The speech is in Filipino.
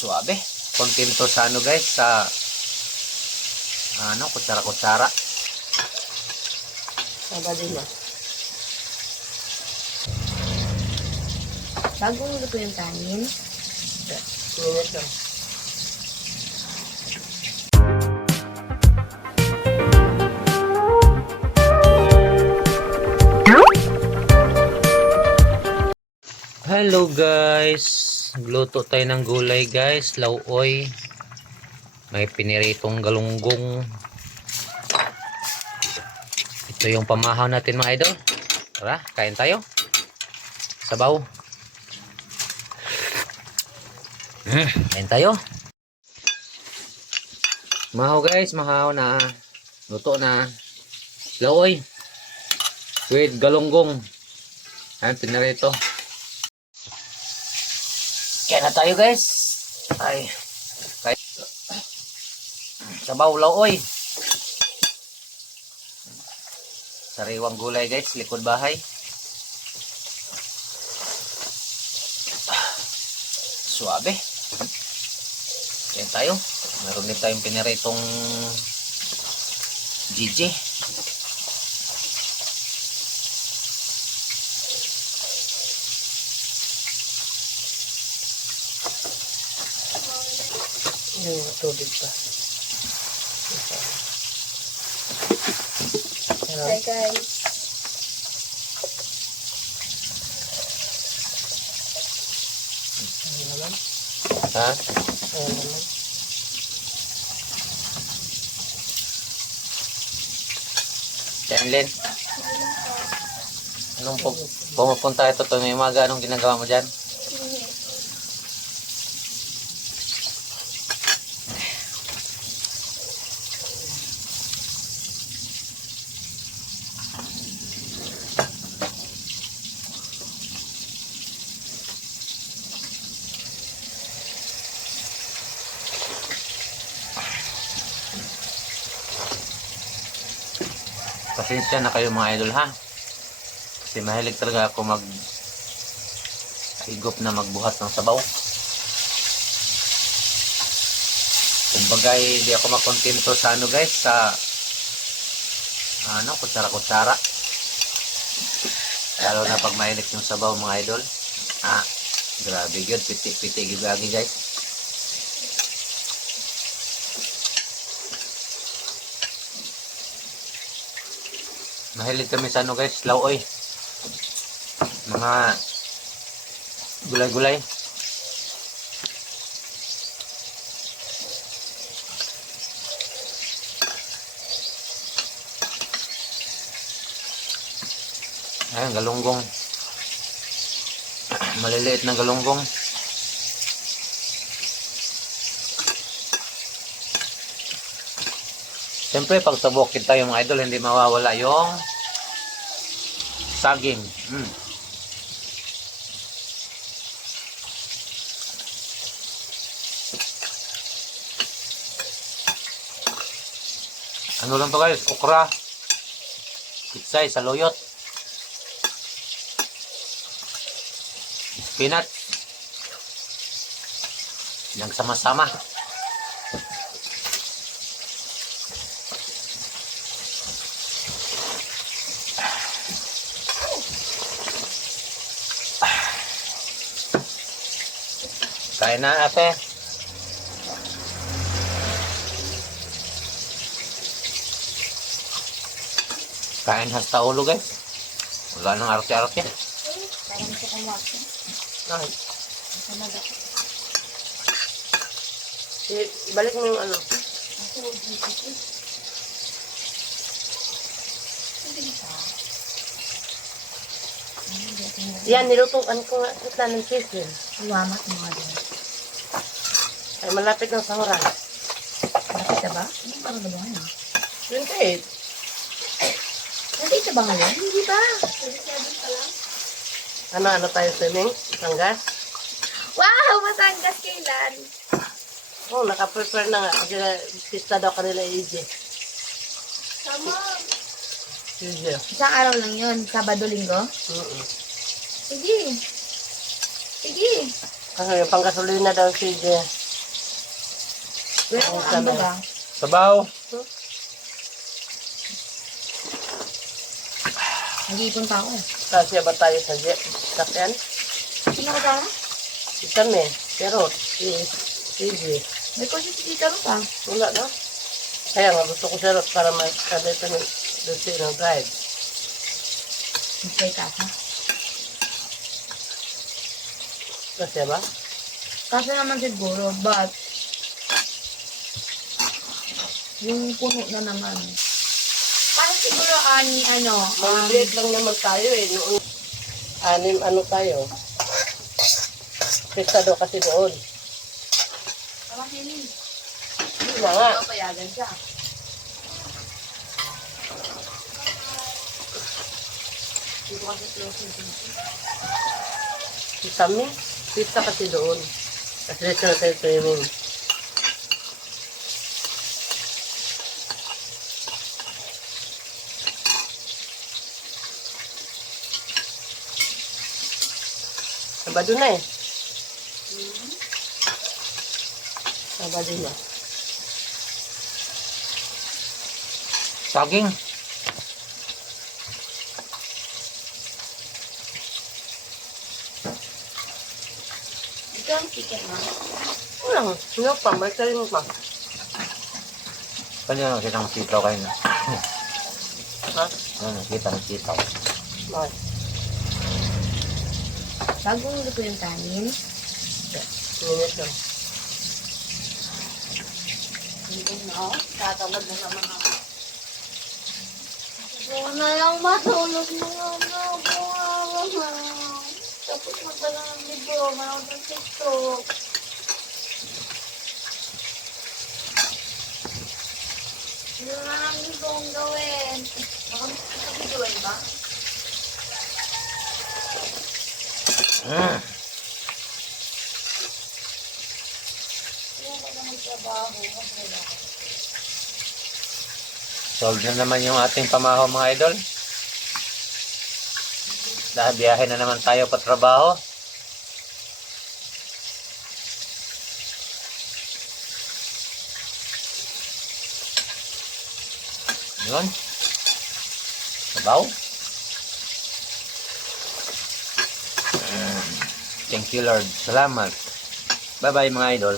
Suabe. Kontento sa ano guys, sa kutsara-kutsara. Sabado na. Bagong luto yung kanin. Minute lang. Hello guys. Gluto tayo ng gulay guys. Lauoy. May piniritong galunggong. Ito yung pamahaw natin mga idol. Tara, kain tayo. Sabaw. Kain tayo. Mahaw guys, mahaw na. Luto na. Lauoy. With galunggong. Ayan, pinirito. Kaya na tayo guys. Ay. Sabaw lauoy. Sariwang gulay guys, likod bahay. Suabe. Kaya tayo. Meron din tayong piniritong GG. Yung tubig pa. Hi guys. Ano naman? Ha? Ano naman? Janlin. Anong pumupunta ito tuwing umaga? Anong ginagawa mo dyan? Pasensya na kayo mga idol ha. Kasi mahilig talaga ako higop na magbuhat ng sabaw. Kumbaga hindi ako makontento sa ano guys, sa kutsara-kutsara. Lalo na pag mahilig yung sabaw mga idol. Grabe yun, piti-piti gigagi guys. Mahilig kami sa ano guys, lauoy. Mga gulay-gulay. Ayan, galunggong. Maliliit na galunggong. Siyempre, pag tabokin tayo mga idol, hindi mawawala yung saging. Ano lang to guys? Okra. Pitsay, saluyot. Spinach. Yang sama-sama. Kain na ate. Kain hasta ulo guys. Wala nang arte-arte. Parang sa kamwako. Ay, Samaga. balik mo yung ano. Ako, dito. Yan, nilutuan ko nga sa ng cheese yun. Uwamat mga din. Ay, malapit ng sahuran. Bakit ka ba? Ano ba ba ngayon? 28. Nandito ba ngayon? Hindi ba? 27 pa lang. Ano tayo swimming? Sanggas? Wow! Matangas kailan? Oh, naka-prepare na nga. Kasi pista daw kanila AJ. Tama. AJ. Isang araw lang yun. Sabado, linggo? Sige. Sige. Kasi yung panggasolina daw si AJ. Pero kung ano ba? Sabaw. Nag-iipon pa ako. Kasi ba tayo sa jet? Sakyan? Sino kasama? Si Kami. Pero, si CJ. May kotse si Tita Ruth ah. Wala na. Kaya nga, gusto ko siya para makadito doon siya ng drive. May kasa. Kasi ba? Kasa naman siguro, but yung puno na naman. Parang siguro Mag-break lang naman tayo eh. Noong ano tayo. Pista daw kasi doon. parang hindi. Hindi na nga. Papayagan siya. Dito kasi closing. Si Sammy, pista kasi doon. Kasi dito na tayo swimming. Sabado na eh. Sabado na. Saging. Ito ang chicken ha. Wala. Hindi pa. May karin pa. Kanya nakita ng sitaw kayo na. Ha? Nakita ng sitaw. Bakit? Bagong luto yung kanin. Minit lang. Hindi na. Tatamad na naman ako. Gusto na lang matulog mga ako. Tapos magdala ng video. Manood ng TikTok. Ano na lang gusto kong gawin? Nakabidyoin ba? Hindi ba na magtrabaho? Kasi wala ako. Solve na naman yung ating pamaho mga idol. Dahil biyahe na naman tayo pa trabaho. Yun. Sabaw. Thank you Lord. Salamat. Bye bye mga idol.